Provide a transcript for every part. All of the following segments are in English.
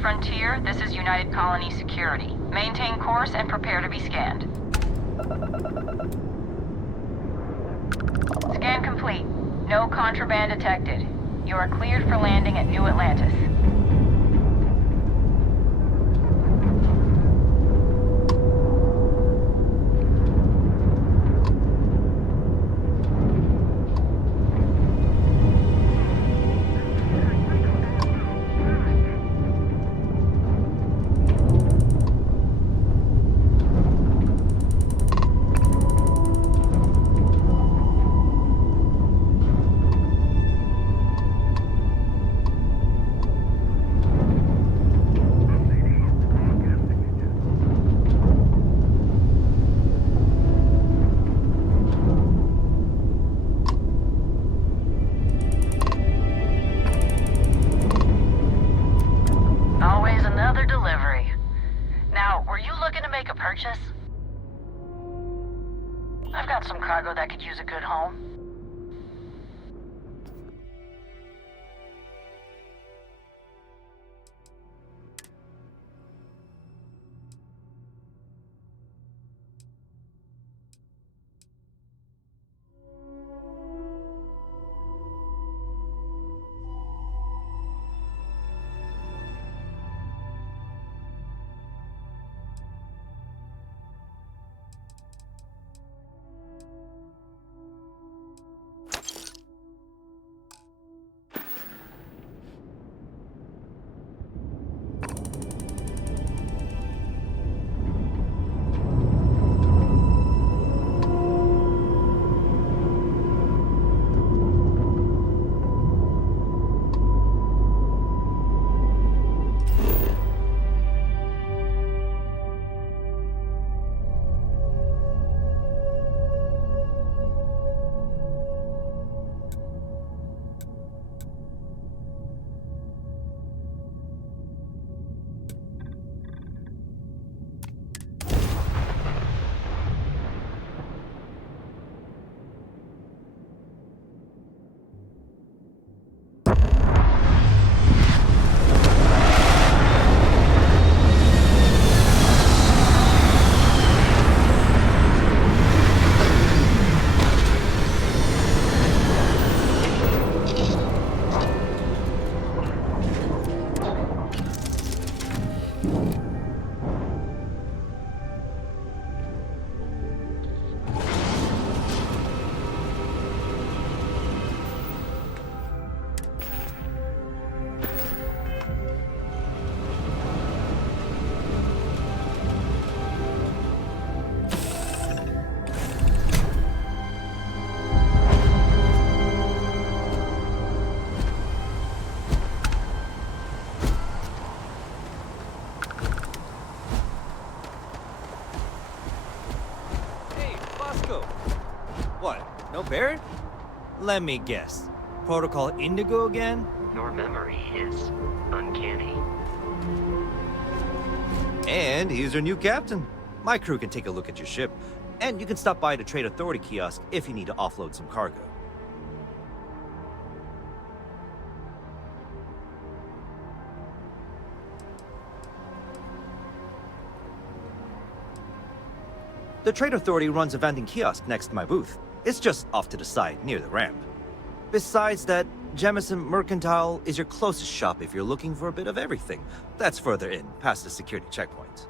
Frontier, this is United Colony Security. Maintain course and prepare to be scanned. Scan complete. No contraband detected. You are cleared for landing at New Atlantis. Always another delivery. Now, were you looking to make a purchase? I've got some cargo that could use a good home. What? No Barrett? Let me guess. Protocol Indigo again? Your memory is uncanny. And he's your new captain. My crew can take a look at your ship, and you can stop by the Trade Authority kiosk if you need to offload some cargo. The Trade Authority runs a vending kiosk next to my booth. It's just off to the side, near the ramp. Besides that, Jemison Mercantile is your closest shop if you're looking for a bit of everything. That's further in, past the security checkpoint.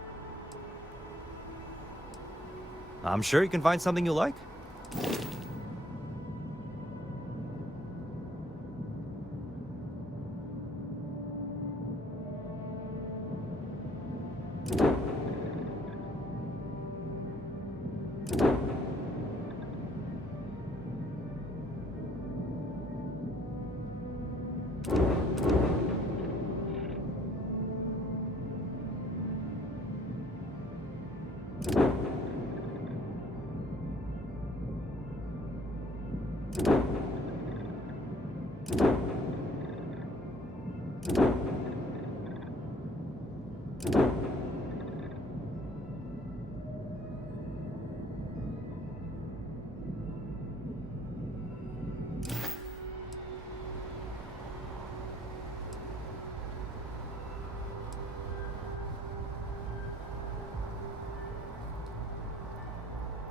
I'm sure you can find something you like.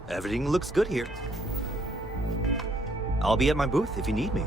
Everything looks good here. I'll be at my booth if you need me.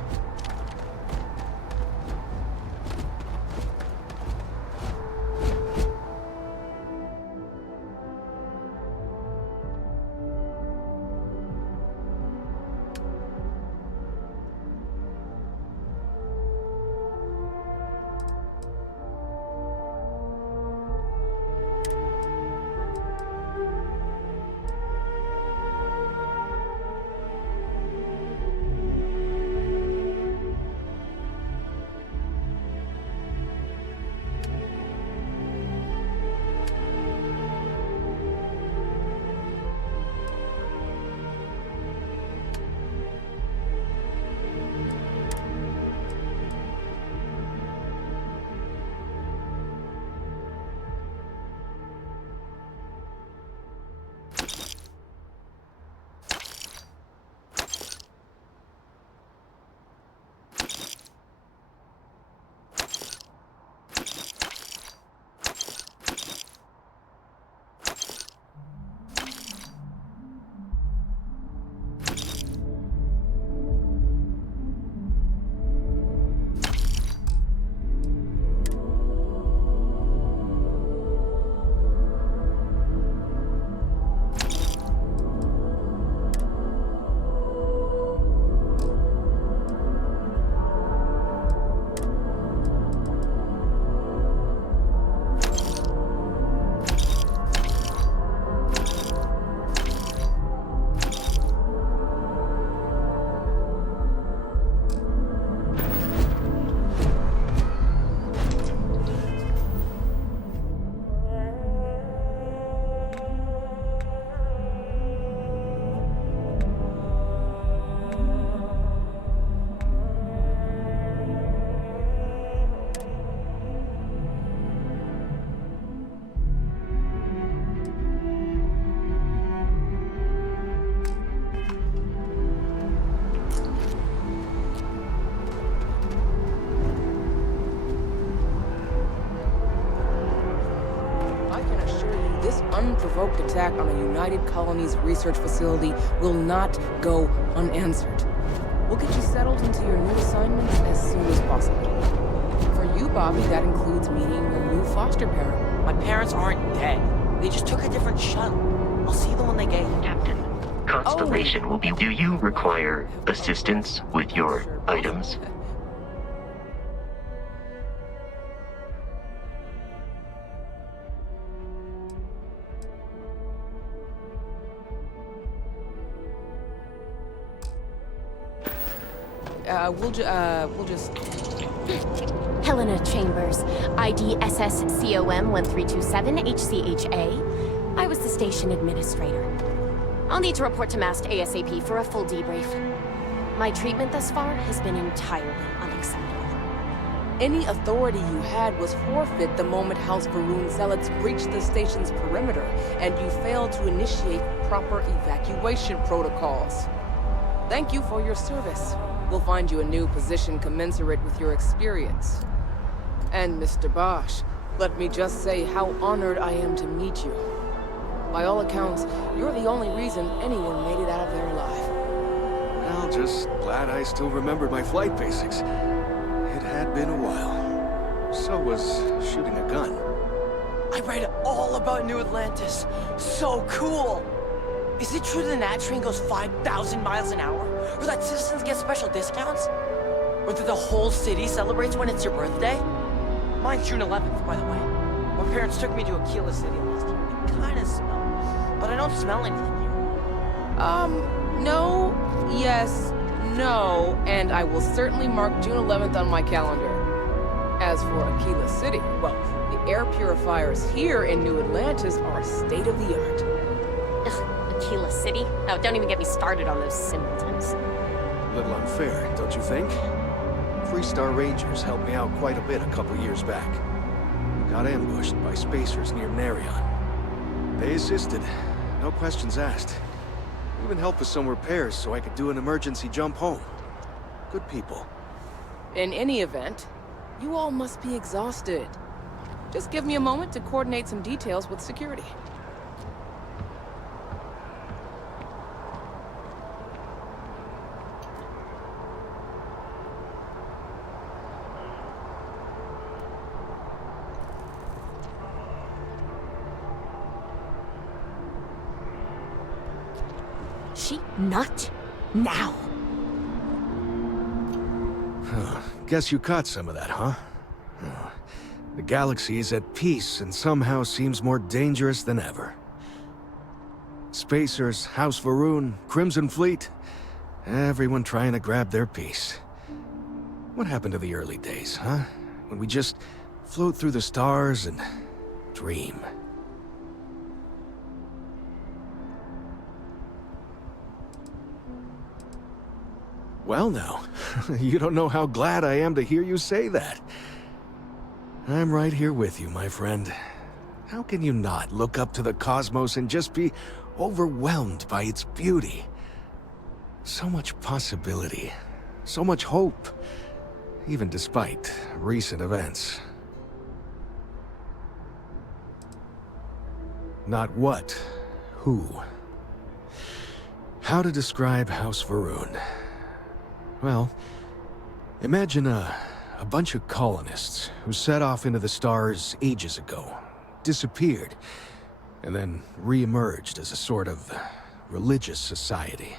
Unprovoked attack on a United Colonies research facility will not go unanswered. We'll get you settled into your new assignments as soon as possible. For you, Bobby, that includes meeting your new foster parent. My parents aren't dead. They just took a different shuttle. I'll see them when they get here. Captain, Constellation will be... Do you require assistance with your items? We'll just... Helena Chambers, ID SSCOM 1327 HCHA. I was the station administrator. I'll need to report to Mast ASAP for a full debrief. My treatment thus far has been entirely unacceptable. Any authority you had was forfeit the moment House Varun zealots breached the station's perimeter, and you failed to initiate proper evacuation protocols. Thank you for your service. We'll find you a new position commensurate with your experience. And Mr. Bosch, let me just say how honored I am to meet you. By all accounts, you're the only reason anyone made it out of there alive. Well, just glad I still remembered my flight basics. It had been a while. So was shooting a gun. I read all about New Atlantis. So cool! Is it true the Nat train goes 5,000 miles an hour? Or that citizens get special discounts? Or that the whole city celebrates when it's your birthday? Mine's June 11th, by the way. My parents took me to Aquila City last year. It kinda smelled, but I don't smell anything here. No, yes, no, and I will certainly mark June 11th on my calendar. As for Aquila City, well, the air purifiers here in New Atlantis are state-of-the-art. Ugh, Aquila City? Oh, don't even get me started on those simpletons. A little unfair, don't you think? Freestar Rangers helped me out quite a bit a couple years back. Got ambushed by spacers near Narion. They assisted, no questions asked. Even helped with some repairs so I could do an emergency jump home. Good people. In any event, you all must be exhausted. Just give me a moment to coordinate some details with security. she? Not now. Guess you caught some of that, huh? The galaxy is at peace and somehow seems more dangerous than ever. Spacers, House Varun, Crimson Fleet, everyone trying to grab their piece. What happened to the early days, huh? When we just float through the stars and dream. Well now, you don't know how glad I am to hear you say that. I'm right here with you, my friend. How can you not look up to the cosmos and just be overwhelmed by its beauty? So much possibility, so much hope, even despite recent events. Not what, who. How to describe House Varun? Well, imagine a bunch of colonists who set off into the stars ages ago, disappeared, and then re-emerged as a sort of religious society.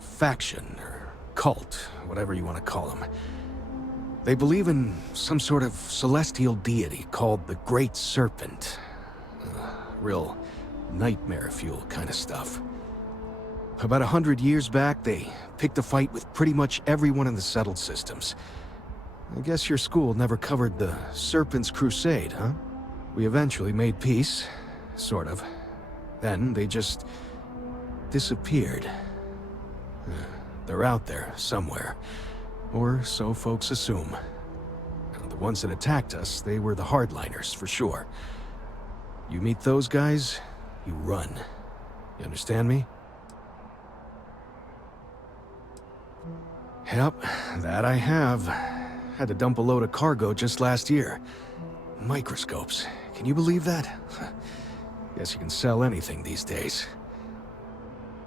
Faction, or cult, whatever you want to call them. They believe in some sort of celestial deity called the Great Serpent. Real nightmare fuel kind of stuff. About 100 years back, they picked a fight with pretty much everyone in the settled systems. I guess your school never covered the Serpent's Crusade, huh? We eventually made peace, sort of. Then they just disappeared. They're out there, somewhere. Or so folks assume. The ones that attacked us, they were the hardliners, for sure. You meet those guys, you run. You understand me? Yep, that I have. Had to dump a load of cargo just last year. Microscopes. Can you believe that? Guess you can sell anything these days.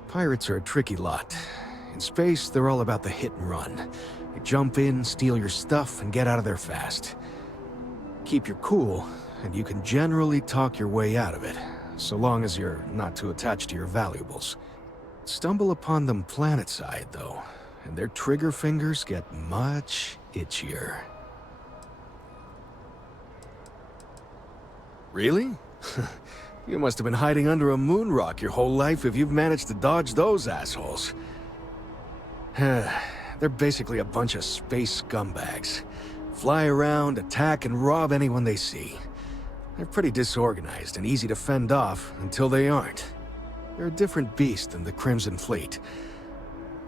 Pirates are a tricky lot. In space, they're all about the hit and run. They jump in, steal your stuff, and get out of there fast. Keep your cool, and you can generally talk your way out of it, so long as you're not too attached to your valuables. Stumble upon them planetside, though, and their trigger fingers get much itchier. Really? You must have been hiding under a moon rock your whole life if you've managed to dodge those assholes. They're basically a bunch of space scumbags. Fly around, attack, and rob anyone they see. They're pretty disorganized and easy to fend off until they aren't. They're a different beast than the Crimson Fleet.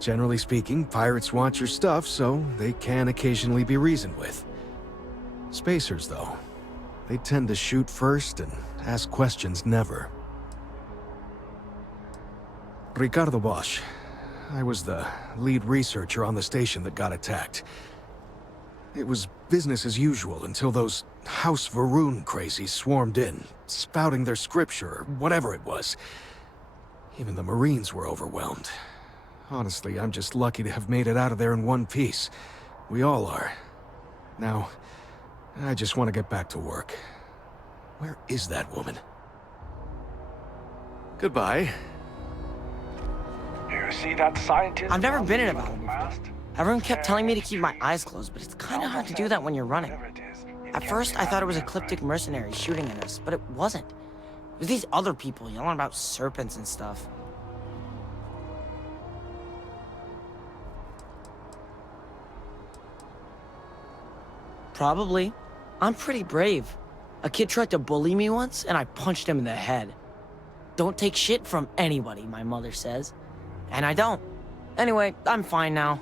Generally speaking, pirates want your stuff, so they can occasionally be reasoned with. Spacers, though, they tend to shoot first and ask questions never. Ricardo Bosch. I was the lead researcher on the station that got attacked. It was business as usual until those House Varun crazies swarmed in, spouting their scripture or whatever it was. Even the Marines were overwhelmed. Honestly, I'm just lucky to have made it out of there in one piece. We all are. Now, I just want to get back to work. Where is that woman? Goodbye. You see that scientist? I've never been in a battle before. mast? Everyone kept telling me to keep my eyes closed, but it's kind of hard to do that when you're running. Whatever it is, it At can first, be I thought it was happening. ecliptic mercenaries shooting at us, but it wasn't. It was these other people yelling about serpents and stuff. Probably. I'm pretty brave. A kid tried to bully me once, and I punched him in the head. Don't take shit from anybody, my mother says. And I don't. Anyway, I'm fine now.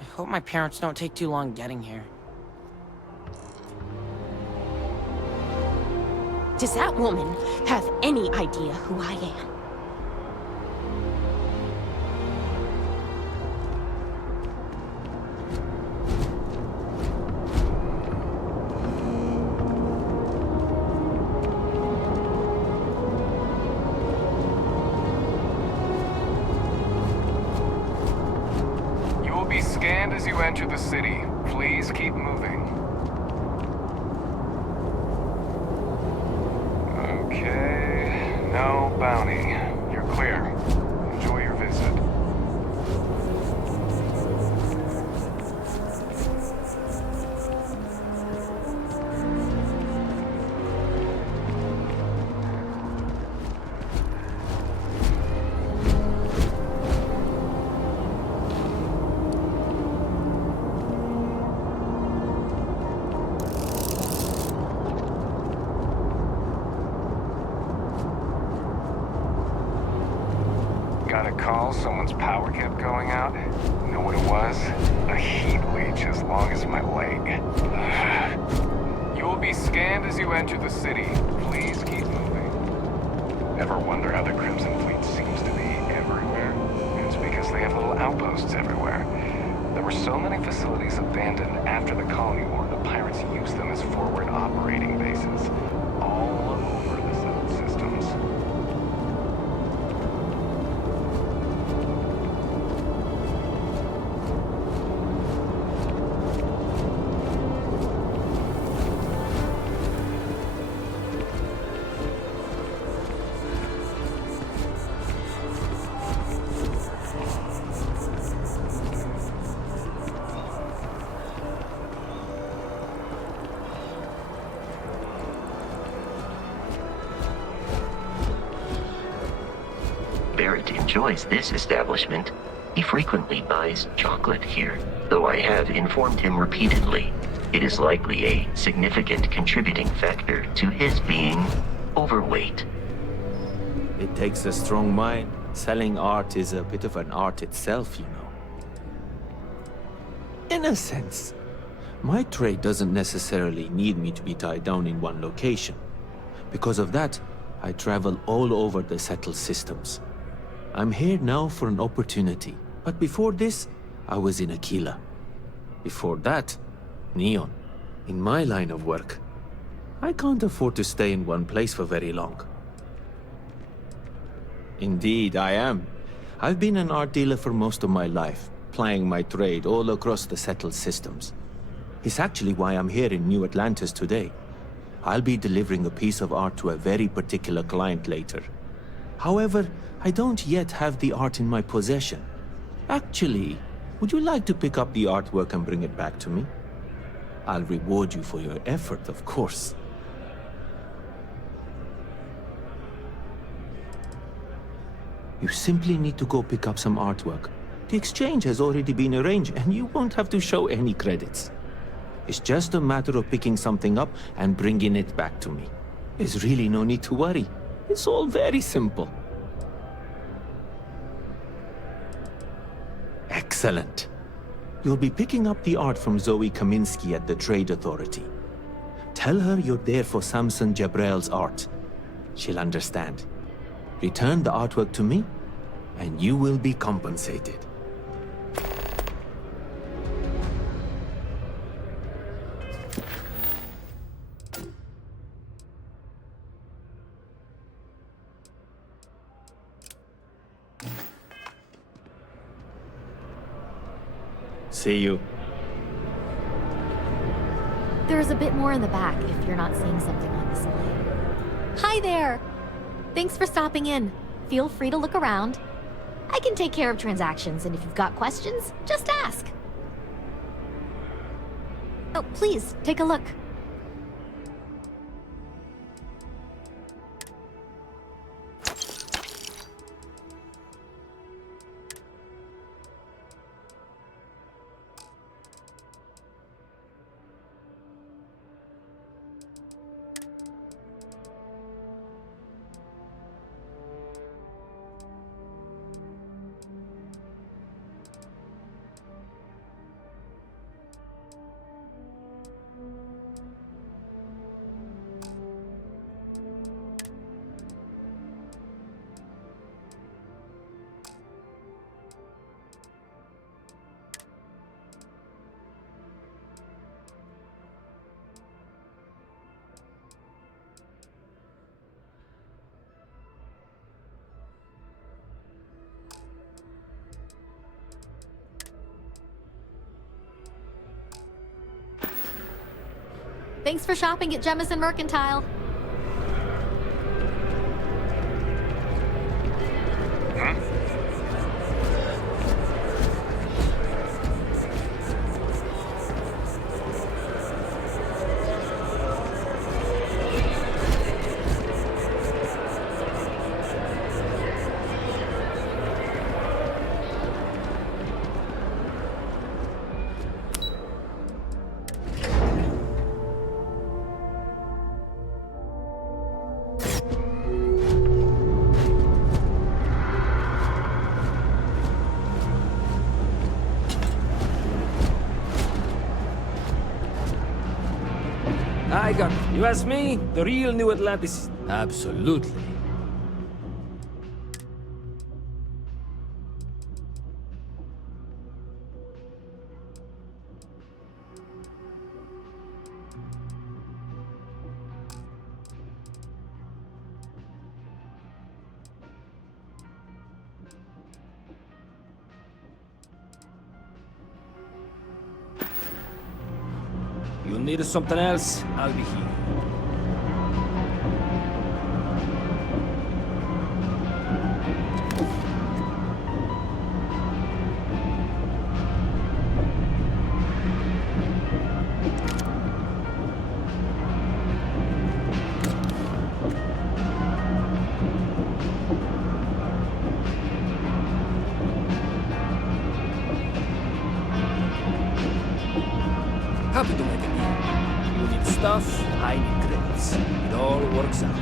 I hope my parents don't take too long getting here. Does that woman have any idea who I am? You will be scanned as you enter the city. Please keep moving. Okay. No bounty. You're clear. going out? You know what it was? A heat leech as long as my leg. You will be scanned as you enter the city. Please keep moving. Ever wonder how the Crimson Fleet seems to be everywhere? It's because they have little outposts everywhere. There were so many facilities abandoned after the colony war, the pirates used them as forward operating bases. All over the settled systems. Barrett enjoys this establishment. He frequently buys chocolate here, though I have informed him repeatedly it is likely a significant contributing factor to his being overweight. It takes a strong mind. Selling art is a bit of an art itself, you know. In a sense, my trade doesn't necessarily need me to be tied down in one location. Because of that, I travel all over the settled systems. I'm here now for an opportunity, but before this, I was in Aquila. Before that, Neon. In my line of work, I can't afford to stay in one place for very long. Indeed, I am. I've been an art dealer for most of my life, plying my trade all across the settled systems. It's actually why I'm here in New Atlantis today. I'll be delivering a piece of art to a very particular client later. However, I don't yet have the art in my possession. Actually, would you like to pick up the artwork and bring it back to me? I'll reward you for your effort, of course. You simply need to go pick up some artwork. The exchange has already been arranged, and you won't have to show any credits. It's just a matter of picking something up and bringing it back to me. There's really no need to worry. It's all very simple. Excellent. You'll be picking up the art from Zoe Kaminsky at the Trade Authority. Tell her you're there for Samson Jabrel's art. She'll understand. Return the artwork to me, and you will be compensated. See you. There's a bit more in the back if you're not seeing something on display. Hi there! Thanks for stopping in. Feel free to look around. I can take care of transactions, and if you've got questions, just ask. Oh, please, take a look. Thanks for shopping at Jemison Mercantile. I got it. You ask me, the real New Atlantis. Absolutely. You need something else, I'll be here. Happy to make a deal. You need stuff, I need credits. It all works out.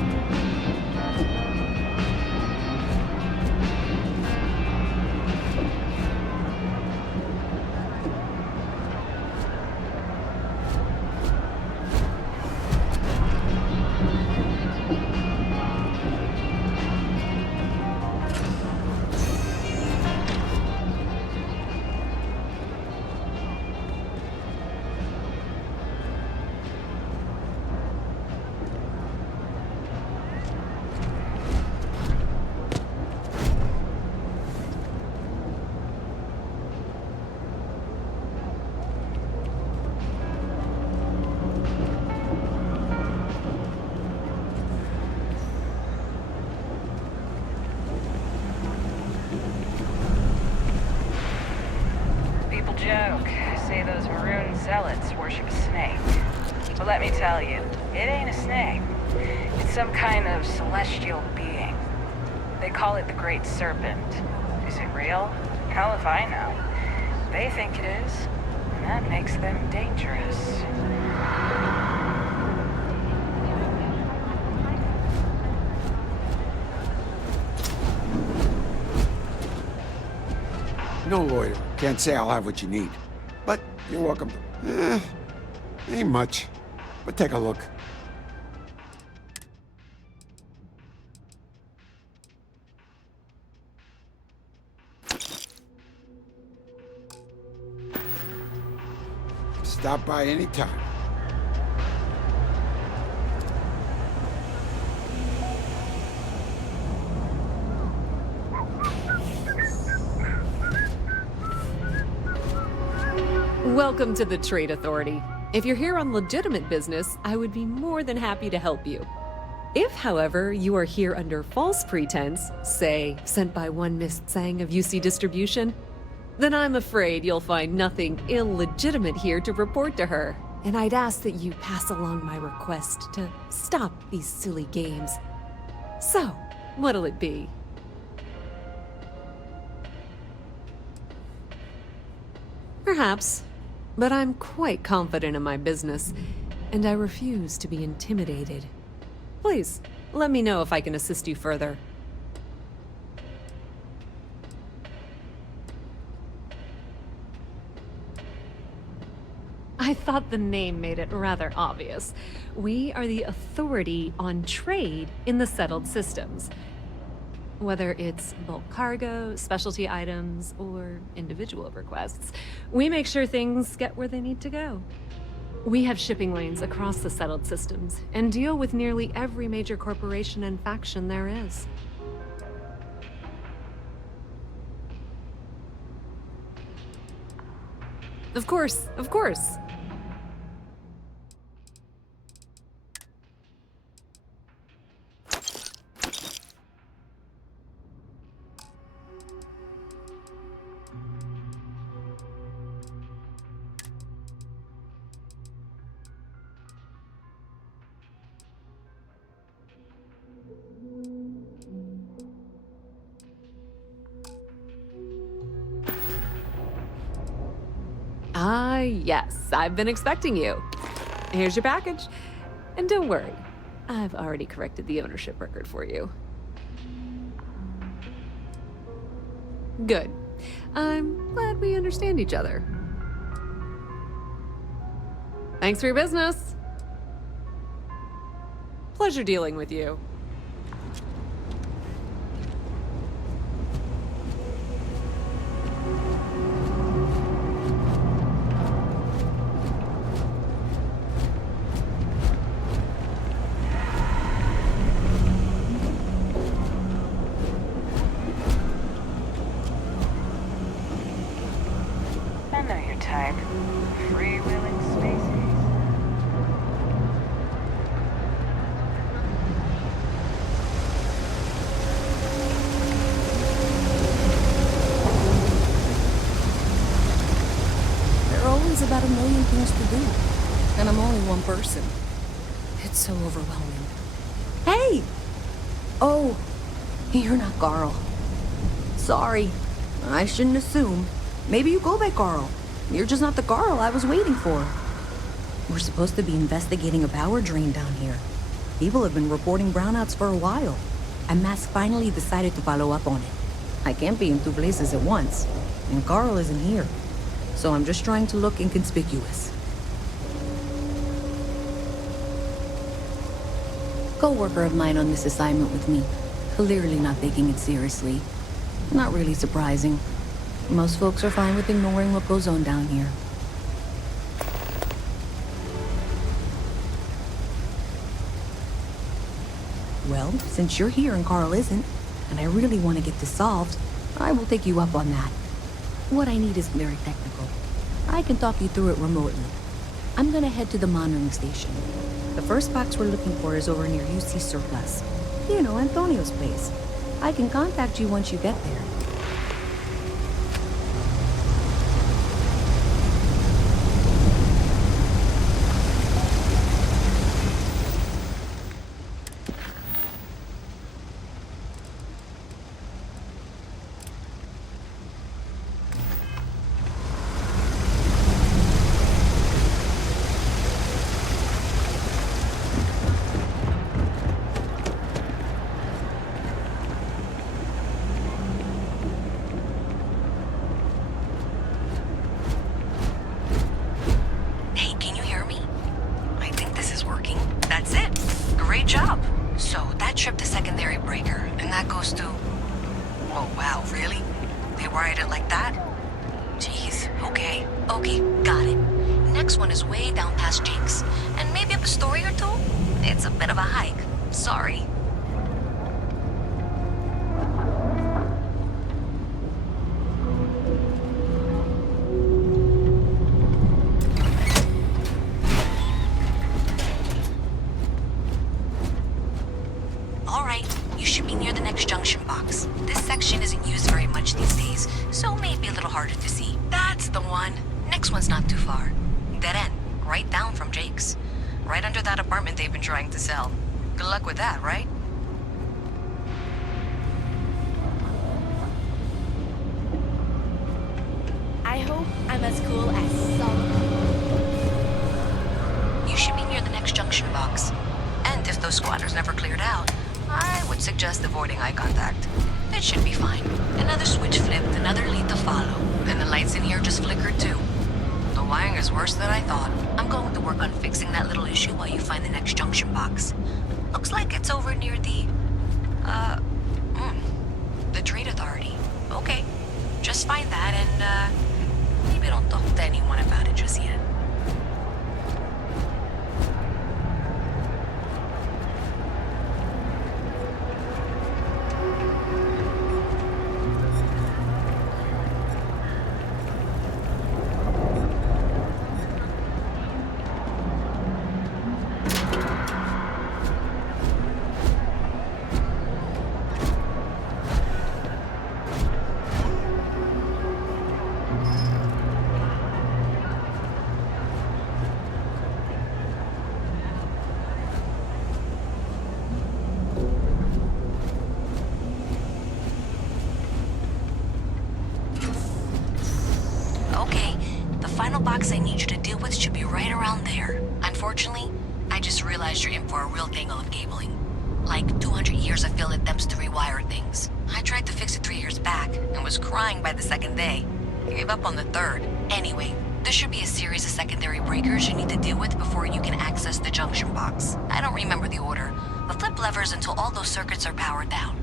People joke, say those maroon zealots worship a snake. But let me tell you, it ain't a snake. It's some kind of celestial being. They call it the Great Serpent. Is it real? Hell if I know. They think it is, and that makes them dangerous. No lawyer. Can't say I'll have what you need. But you're welcome. Ain't much. But take a look. Stop by any time. Welcome to the Trade Authority. If you're here on legitimate business, I would be more than happy to help you. If, however, you are here under false pretense, say, sent by one Miss Tsang of UC Distribution, then I'm afraid you'll find nothing illegitimate here to report to her. And I'd ask that you pass along my request to stop these silly games. So, what'll it be? Perhaps. But I'm quite confident in my business, and I refuse to be intimidated. Please, let me know if I can assist you further. I thought the name made it rather obvious. We are the authority on trade in the settled systems. Whether it's bulk cargo, specialty items, or individual requests, we make sure things get where they need to go. We have shipping lanes across the settled systems and deal with nearly every major corporation and faction there is. Of course, of course. Ah, yes, I've been expecting you. Here's your package. And don't worry, I've already corrected the ownership record for you. Good. I'm glad we understand each other. Thanks for your business. Pleasure dealing with you. I know your type. Freewheeling spaces. There are always about a million things to do, and I'm only one person. It's so overwhelming. Hey! Oh, you're not Carl. Sorry, I shouldn't assume. Maybe you go by Carl. You're just not the Carl I was waiting for. We're supposed to be investigating a power drain down here. People have been reporting brownouts for a while, and Mask finally decided to follow up on it. I can't be in two places at once, and Carl isn't here. So I'm just trying to look inconspicuous. Co-worker of mine on this assignment with me, clearly not taking it seriously. Not really surprising. Most folks are fine with ignoring what goes on down here. Well, since you're here and Carl isn't, and I really want to get this solved, I will take you up on that. What I need is very technical. I can talk you through it remotely. I'm gonna head to the monitoring station. The first box we're looking for is over near UC Surplus. You know, Antonio's place. I can contact you once you get there. Hey, can you hear me? I think this is working. That's it. Great job. So that tripped the secondary breaker, and that goes to... Oh, wow, really? They wired it like that? Jeez, okay. Okay, got it. Next one is way down past Jake's, and maybe up a story or two? It's a bit of a hike. Sorry. All right, you should be near the next junction box. This section isn't used very much these days, so maybe a little harder to see. That's the one. Next one's not too far. Dead end, right down from Jake's. Right under that apartment they've been trying to sell. Good luck with that, right? I hope I'm as cool as some. You should be near the next junction box. And if those squatters never cleared out, I would suggest avoiding eye contact. It should be fine. Another switch flipped, another lead to follow. And the lights in here just flickered too. The wiring is worse than I thought. I'm going to work on fixing that little issue while you find the next junction box. Looks like it's over near the Trade Authority. Okay. Just find that and, maybe don't talk to anyone about it just yet. Final box I need you to deal with should be right around there. Unfortunately, I just realized you're in for a real tangle of cabling. Like 200 years of field attempts to rewire things. I tried to fix it 3 years back and was crying by the second day. Gave up on the third. Anyway, there should be a series of secondary breakers you need to deal with before you can access the junction box. I don't remember the order, but flip levers until all those circuits are powered down.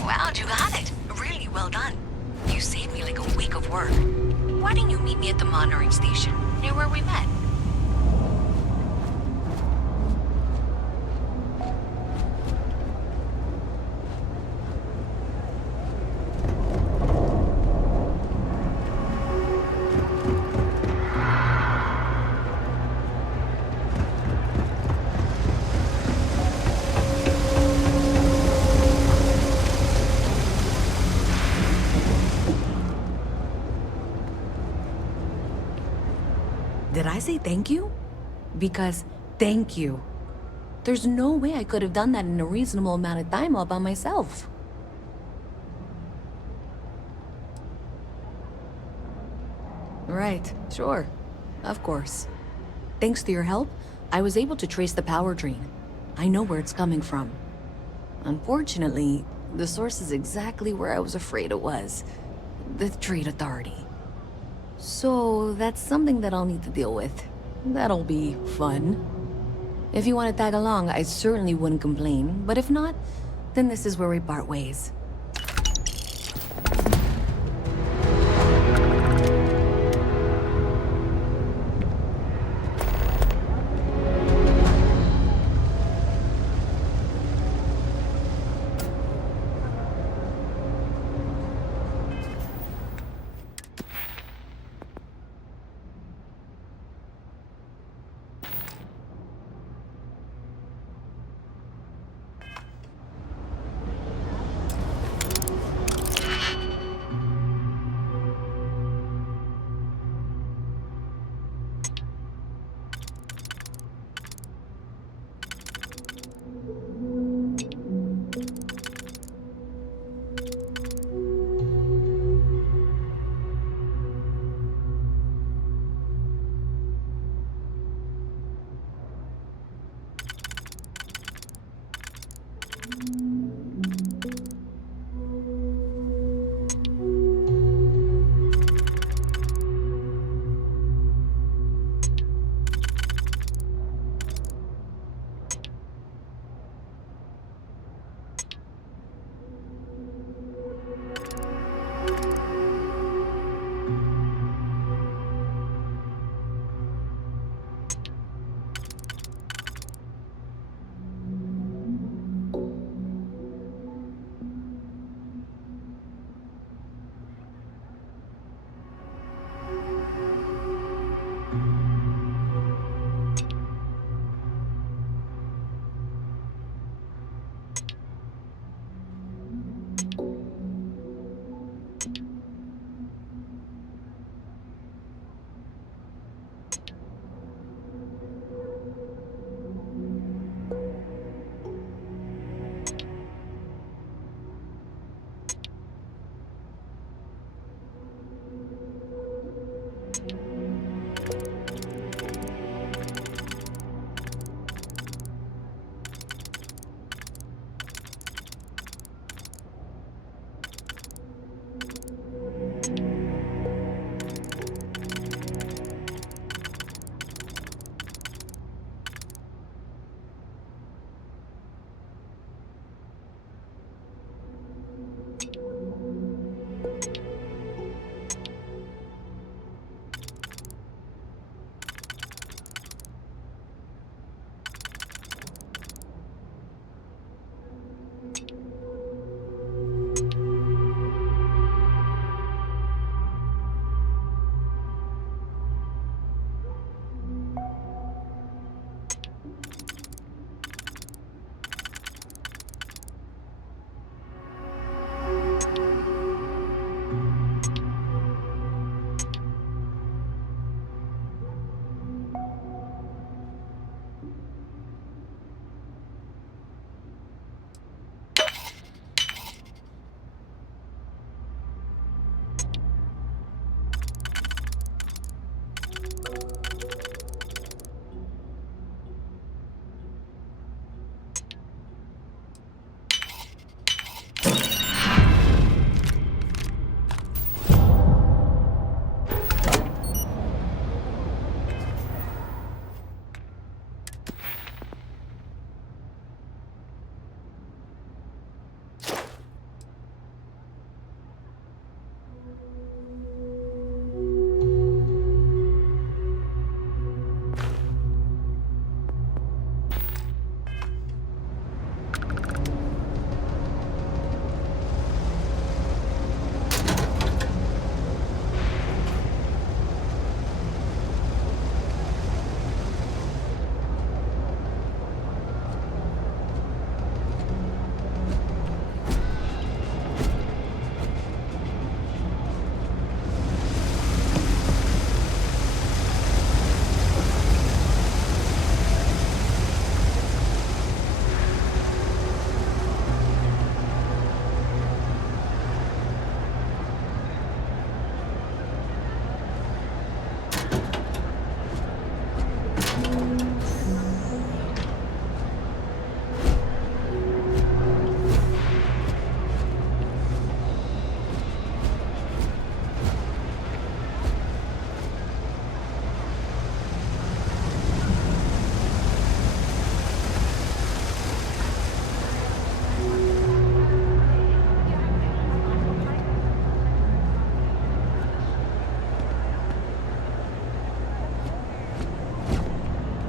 Wow, you got it. Really well done. You saved me like a week of work. Why didn't you meet me at the monitoring station, near where we met? Did I say thank you? Because thank you. There's no way I could have done that in a reasonable amount of time all by myself. Right, sure. Of course. Thanks to your help, I was able to trace the power drain. I know where it's coming from. Unfortunately, the source is exactly where I was afraid it was. The Trade Authority. So, that's something that I'll need to deal with. That'll be fun. If you want to tag along, I certainly wouldn't complain, but if not, then this is where we part ways.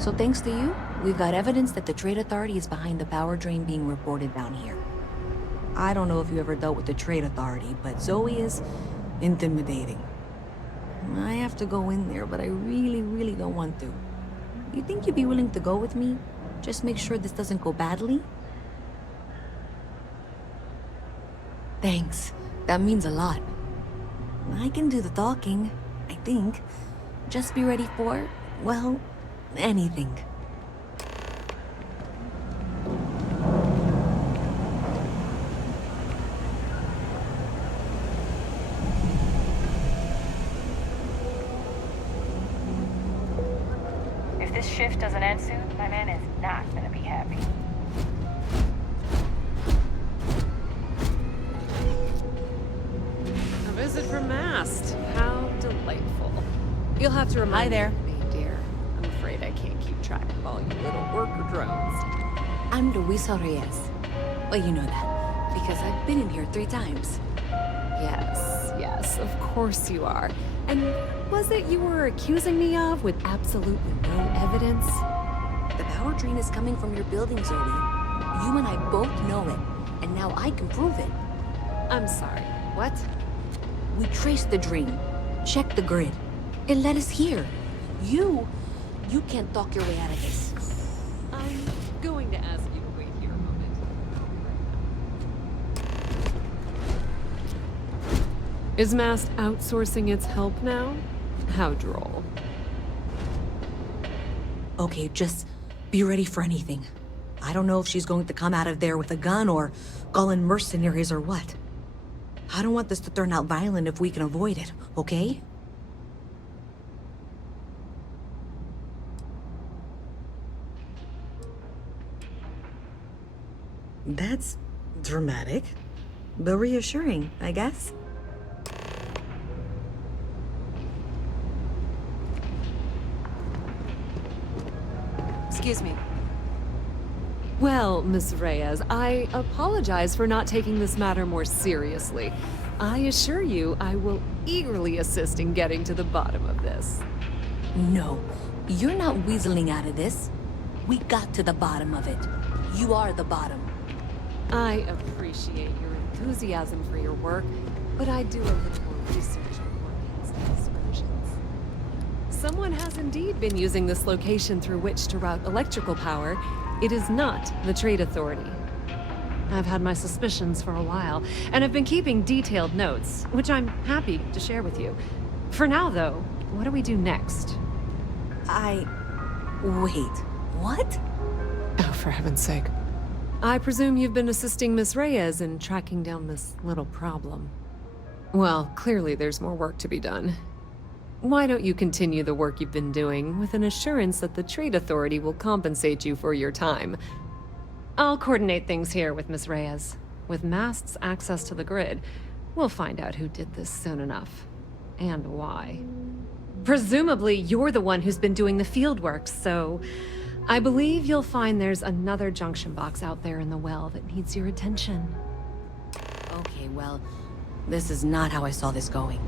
So thanks to you, we've got evidence that the Trade Authority is behind the power drain being reported down here. I don't know if you ever dealt with the Trade Authority, but Zoe is intimidating. I have to go in there, but I really don't want to. You think you'd be willing to go with me? Just make sure this doesn't go badly? Thanks. That means a lot. I can do the talking, I think. Just be ready for, well, anything. If this shift doesn't end soon, my man is not gonna be happy. A visit from Mast. How delightful. You'll have to remind Hi there. me, dear. I'm afraid I can't keep track of all you little worker drones. I'm Luisa Reyes. Well, you know that, because I've been in here 3 times. Yes, of course you are. And what was it you were accusing me of with absolutely no evidence? The power drain is coming from your building, Zoe. You and I both know it, and now I can prove it. I'm sorry, what? We traced the drain, checked the grid. It led us here. You can't talk your way out of this. I'm going to ask you to wait here a moment. Is Mast outsourcing its help now? How droll. Okay, just be ready for anything. I don't know if she's going to come out of there with a gun or call in mercenaries or what. I don't want this to turn out violent if we can avoid it, okay? That's dramatic, but reassuring, I guess. Excuse me. Well, Miss Reyes, I apologize for not taking this matter more seriously. I assure you I will eagerly assist in getting to the bottom of this. No, you're not weaseling out of this. We got to the bottom of it. You are the bottom. I appreciate your enthusiasm for your work, but I do a little more research on Morgan's versions. Someone has indeed been using this location through which to route electrical power. It is not the Trade Authority. I've had my suspicions for a while, and have been keeping detailed notes, which I'm happy to share with you. For now, though, what do we do next? Wait, what? Oh, for heaven's sake. I presume you've been assisting Miss Reyes in tracking down this little problem. Well, clearly there's more work to be done. Why don't you continue the work you've been doing with an assurance that the Trade Authority will compensate you for your time? I'll coordinate things here with Miss Reyes. With Mast's access to the grid, we'll find out who did this soon enough. And why. Presumably, you're the one who's been doing the field work, so I believe you'll find there's another junction box out there in the well that needs your attention. Okay, well, this is not how I saw this going.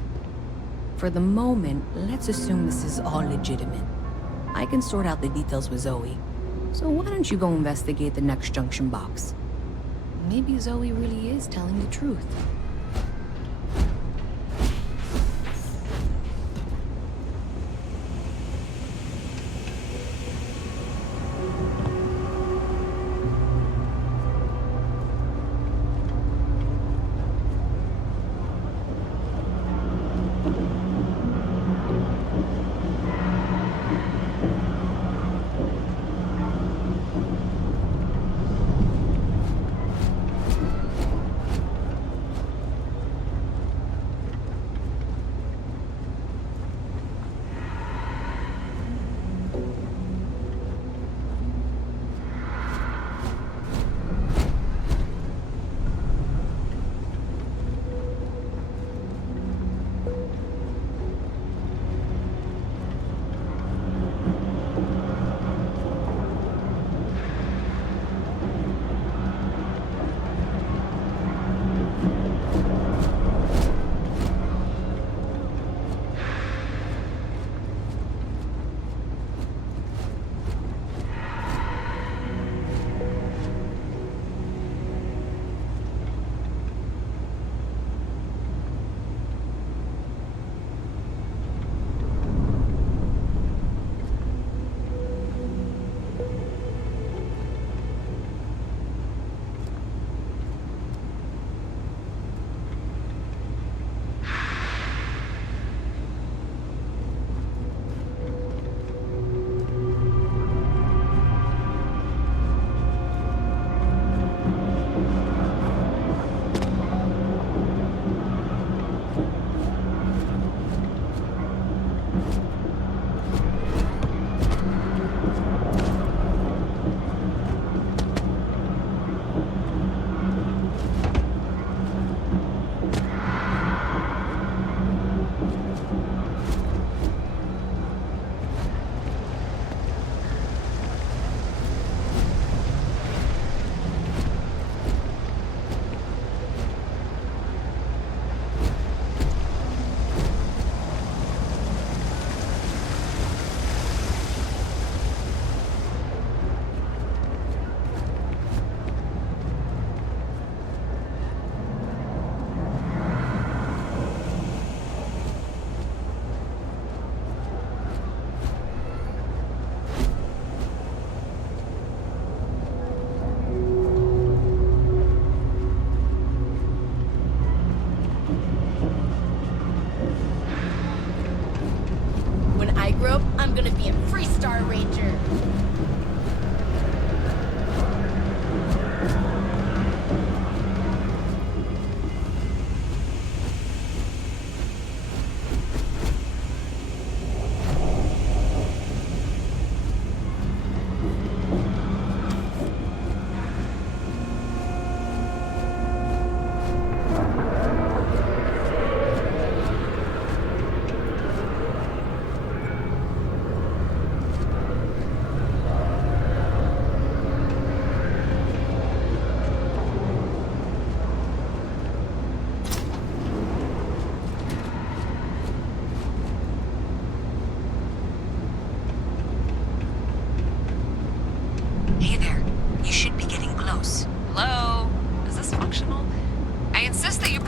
For the moment, let's assume this is all legitimate. I can sort out the details with Zoe. So why don't you go investigate the next junction box? Maybe Zoe really is telling the truth.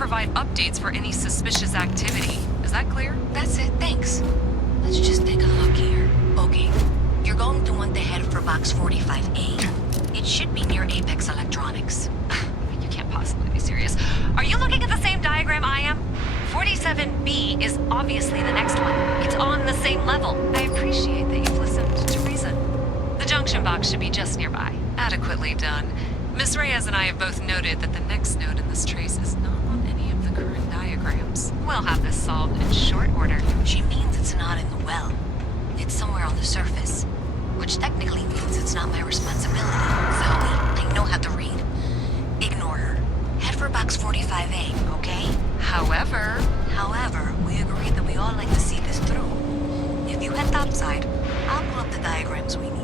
provide updates for any suspicious activity. Is that clear? That's it, thanks. Let's just take a look here. Okay, you're going to want to head for box 45A. It should be near Apex Electronics. You can't possibly be serious. Are you looking at the same diagram I am? 47B is obviously the next one. It's on the same level. I appreciate that you've listened to reason. The junction box should be just nearby. Adequately done. Miss Reyes and I have both noted that the next node in this trace is not on any of the current diagrams. We'll have this solved in short order. She means it's not in the well. It's somewhere on the surface. Which technically means it's not my responsibility. Zoe, I know how to read. Ignore her. Head for box 45A, okay? However, we agreed that we all like to see this through. If you head topside, I'll pull up the diagrams we need.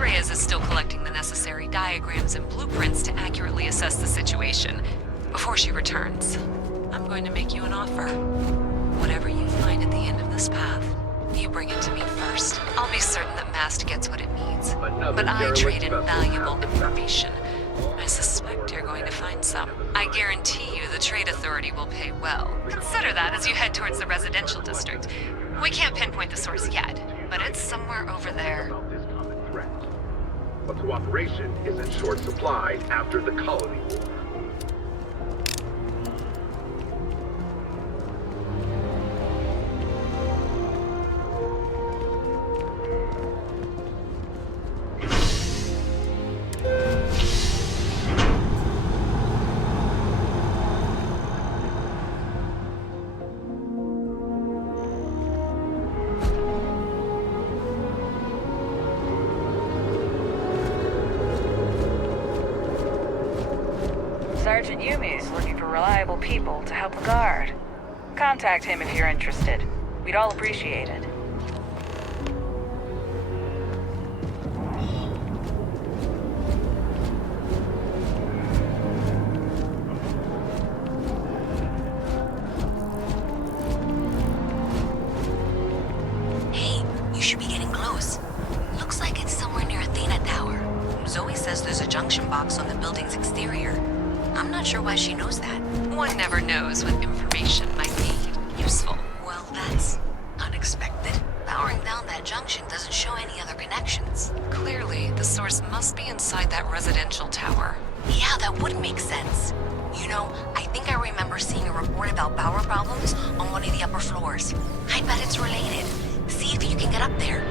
Reyes is still collecting the necessary diagrams and blueprints to accurately assess the situation. Before she returns, I'm going to make you an offer. Whatever you find at the end of this path, you bring it to me first. I'll be certain that Mast gets what it needs. But I trade in valuable information. I suspect you're going to find some. I guarantee you the Trade Authority will pay well. Consider that as you head towards the residential district. We can't pinpoint the source yet, but it's somewhere over there. But cooperation is in short supply after the colony war. Sergeant Yumi's looking for reliable people to help the guard. Contact him if you're interested. We'd all appreciate it. Hey, you should be getting close. Looks like it's somewhere near Athena Tower. Zoe says there's a junction box on the building's exterior. I'm not sure why she knows that. One never knows when information might be useful. Well, that's unexpected. Powering down that junction doesn't show any other connections. Clearly, the source must be inside that residential tower. Yeah, that would make sense. You know, I think I remember seeing a report about power problems on one of the upper floors. I bet it's related. See if you can get up there.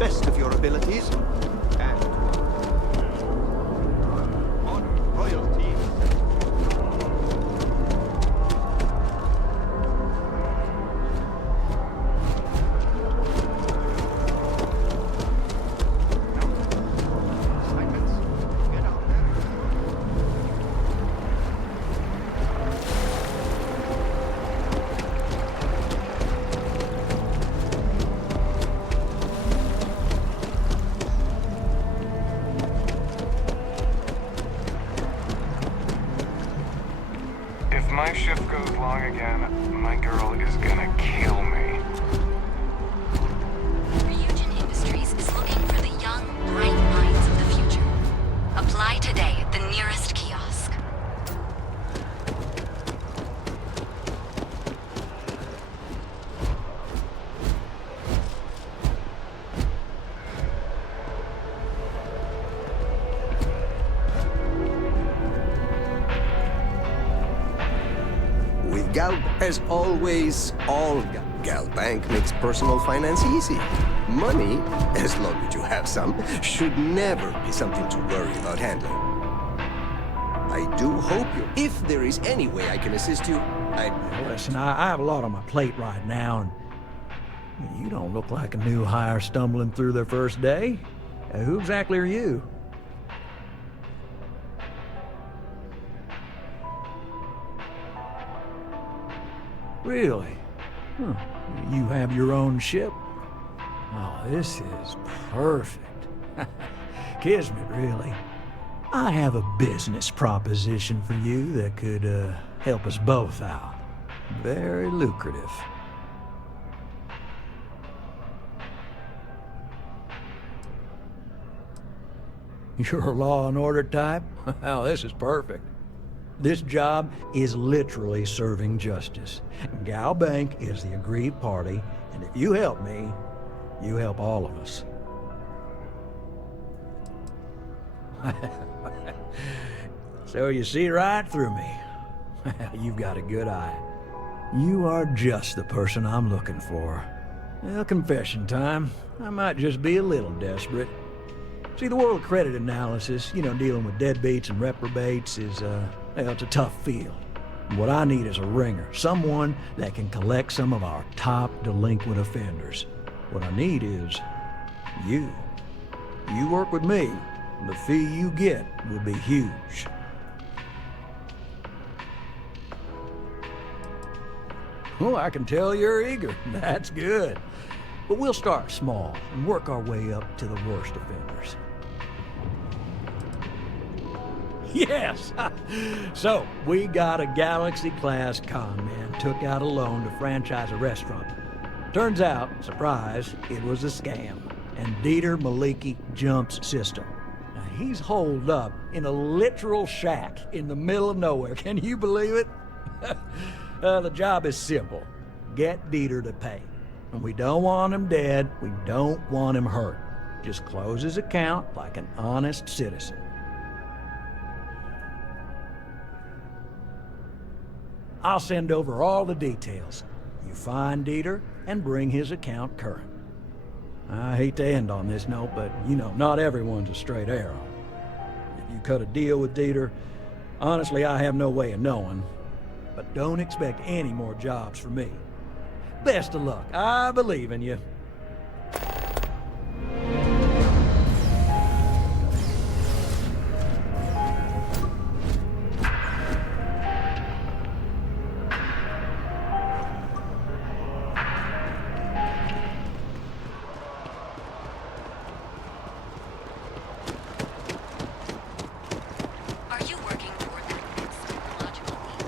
best of your abilities. And on royalty. If my shift goes long again, my girl is gonna kill me. Ryujin Industries is looking for the young, bright minds of the future. Apply today at the nearest kiosk. With Gal, as always, Gal Bank makes personal finance easy. Money, as long as you have some, should never be something to worry about handling. I do hope you... If there is any way I can assist you, Listen, I have a lot on my plate right now, and you don't look like a new hire stumbling through their first day. Who exactly are you? Really? Huh. You have your own ship? Oh, this is perfect. Kismet, really. I have a business proposition for you that could help us both out. Very lucrative. You're a law and order type? Well, this is perfect. This job is literally serving justice. Gal Bank is the aggrieved party, and if you help me, you help all of us. So you see right through me. You've got a good eye. You are just the person I'm looking for. Well, confession time. I might just be a little desperate. See, the world of credit analysis, dealing with deadbeats and reprobates is, it's a tough field. What I need is a ringer, someone that can collect some of our top delinquent offenders. What I need is you. You work with me, and the fee you get will be huge. Oh, I can tell you're eager. That's good. But we'll start small and work our way up to the worst offenders. Yes! So, we got a Galaxy-class con man took out a loan to franchise a restaurant. Turns out, surprise, it was a scam. And Dieter Maliki Jump's system. Now, he's holed up in a literal shack in the middle of nowhere. Can you believe it? The job is simple. Get Dieter to pay. And we don't want him dead, we don't want him hurt. Just close his account like an honest citizen. I'll send over all the details. You find Dieter and bring his account current. I hate to end on this note, but not everyone's a straight arrow. If you cut a deal with Dieter, honestly, I have no way of knowing. But don't expect any more jobs from me. Best of luck. I believe in you. Are you working toward that next technological leap?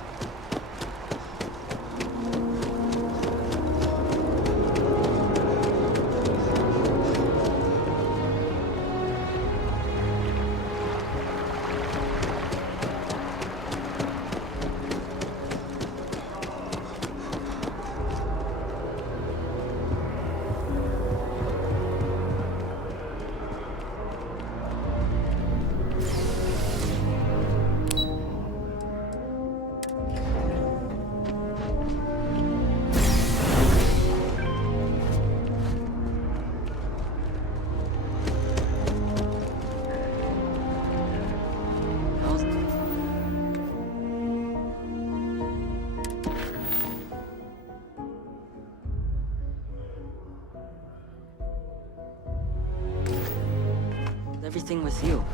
everything with you.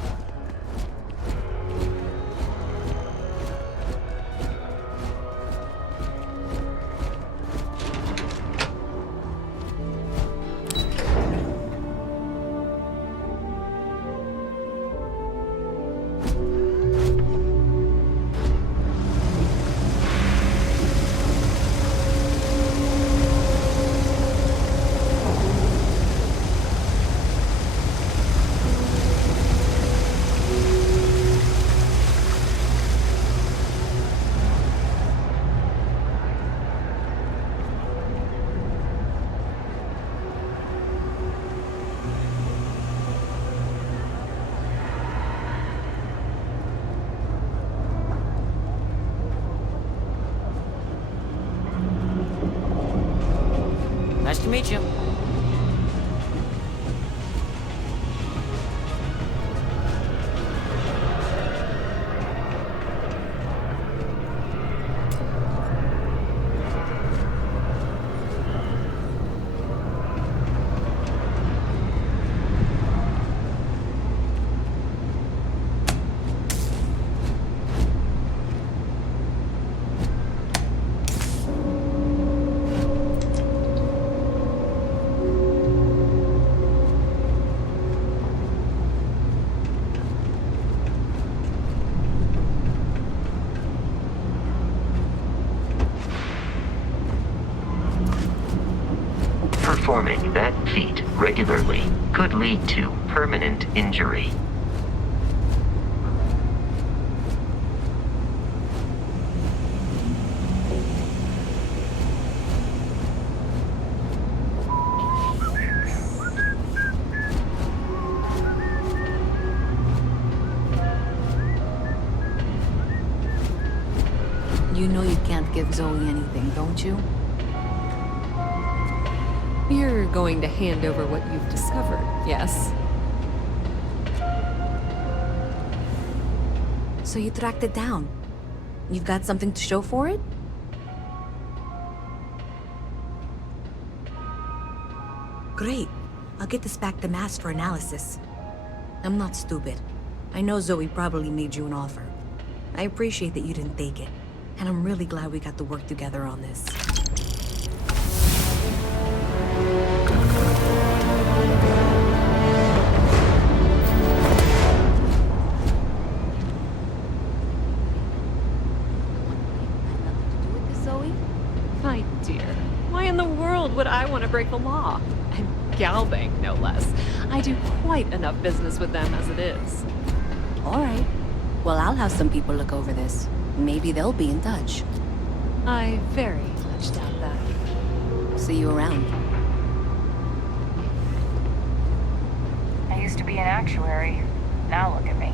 Nice to meet you. Performing that feat regularly could lead to permanent injury. You know you can't give Zoe anything, don't you? You're going to hand over what you've discovered, yes? So you tracked it down. You've got something to show for it? Great. I'll get this back to Mass for analysis. I'm not stupid. I know Zoe probably made you an offer. I appreciate that you didn't take it. And I'm really glad we got to work together on this. My dear, why in the world would I want to break the law? And Galbank, no less. I do quite enough business with them as it is. All right. Well, I'll have some people look over this. Maybe they'll be in touch. I very much doubt that. See you around. I used to be an actuary. Now look at me.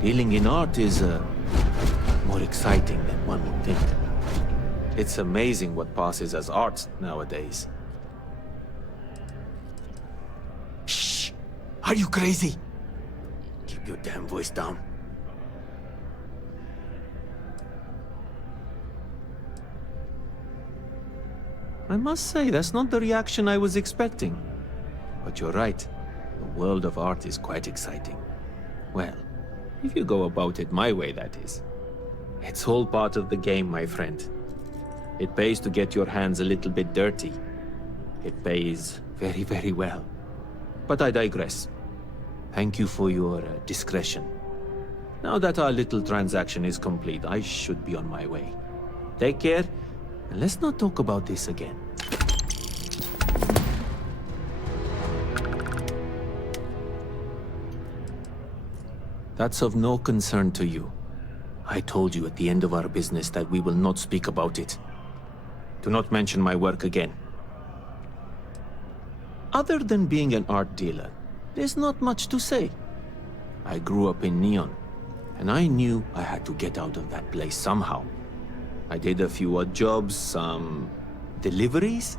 Dealing in art is more exciting than one would think. It's amazing what passes as art nowadays. Shh! Are you crazy? Keep your damn voice down. I must say, that's not the reaction I was expecting. But you're right. The world of art is quite exciting. Well, if you go about it my way, that is. It's all part of the game, my friend. It pays to get your hands a little bit dirty. It pays very, very well. But I digress. Thank you for your discretion. Now that our little transaction is complete, I should be on my way. Take care, and let's not talk about this again. That's of no concern to you. I told you at the end of our business that we will not speak about it. Do not mention my work again. Other than being an art dealer, there's not much to say. I grew up in Neon, and I knew I had to get out of that place somehow. I did a few odd jobs, some deliveries,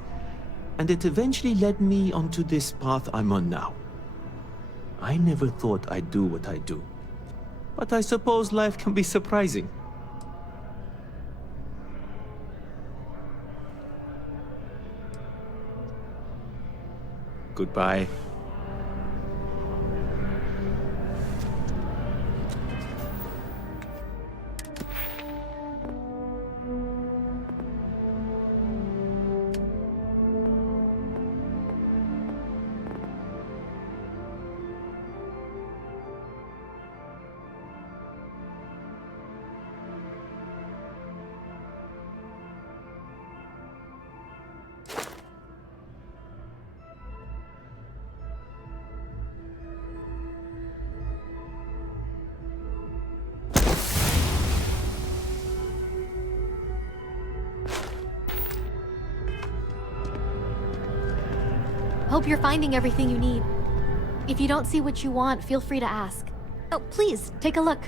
and it eventually led me onto this path I'm on now. I never thought I'd do what I do, but I suppose life can be surprising. Goodbye. Hope you're finding everything you need. If you don't see what you want, feel free to ask. Oh, please, take a look.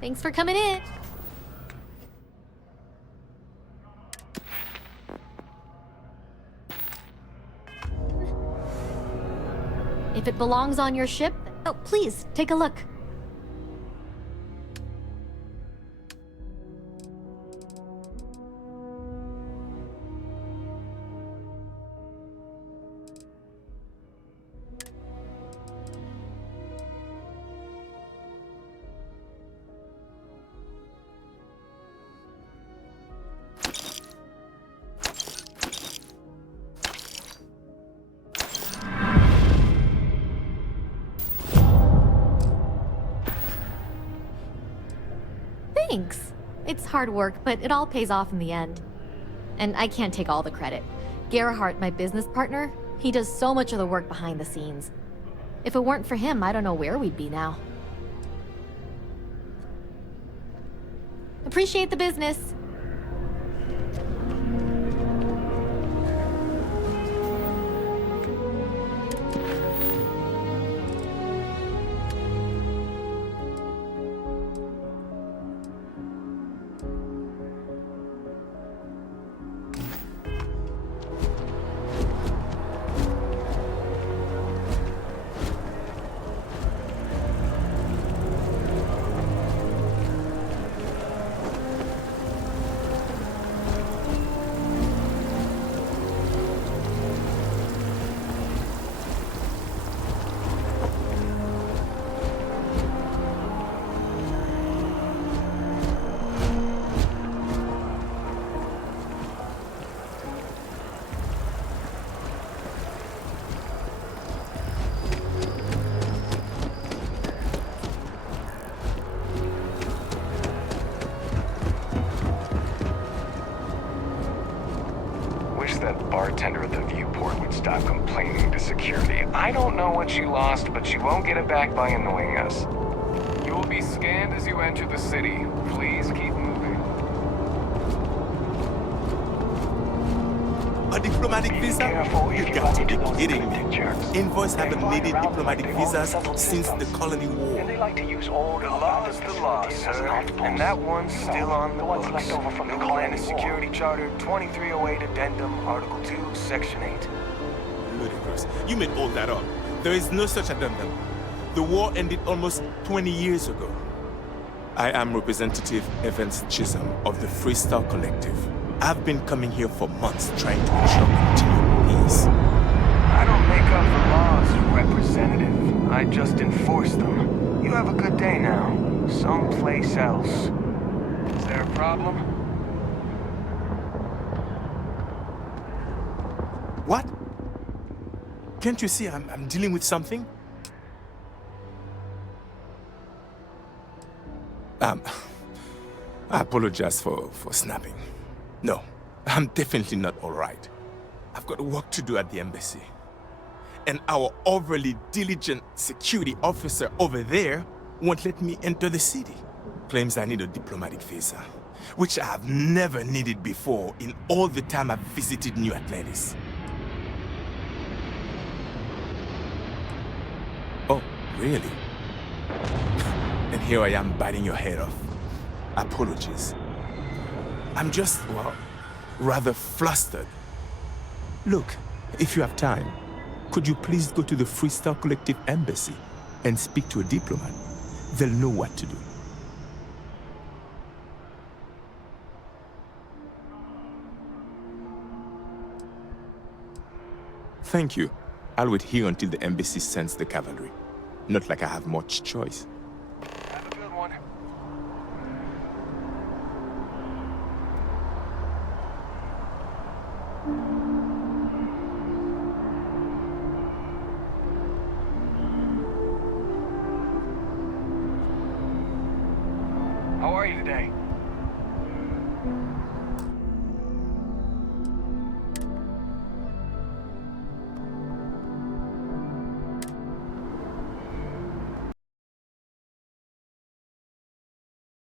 Thanks for coming in. If it belongs on your ship, oh, please, take a look. Thanks. It's hard work, but it all pays off in the end. And I can't take all the credit. Gerhardt, my business partner, he does so much of the work behind the scenes. If it weren't for him, I don't know where we'd be now. Appreciate the business. bartender at the viewport would stop complaining to security. I don't know what you lost, but you won't get it back by annoying us. You will be scanned as you enter the city. Please keep moving. A diplomatic visa? You got to be kidding me. Envoys haven't needed diplomatic visas since the colony war. And they like to use old the law's the law, sir. And that one's still on the books. Left over from the Land Security Charter, 2308 Addendum, Article 2, Section 8. Ludicrous. You made all that up. There is no such addendum. The war ended almost 20 years ago. I am Representative Evans Chisholm of the Freestyle Collective. I've been coming here for months trying to ensure continued peace. I don't make up the laws, Representative. I just enforce them. You have a good day now. Someplace else. Is there a problem? What? Can't you see I'm dealing with something? I apologize for snapping. No, I'm definitely not all right. I've got work to do at the embassy. And our overly diligent security officer over there won't let me enter the city. Claims I need a diplomatic visa, which I have never needed before in all the time I've visited New Atlantis. Oh, really? And here I am biting your head off. Apologies. I'm just, well, rather flustered. Look, if you have time, could you please go to the Freestyle Collective Embassy and speak to a diplomat? They'll know what to do. Thank you. I'll wait here until the embassy sends the cavalry. Not like I have much choice. Have a good one.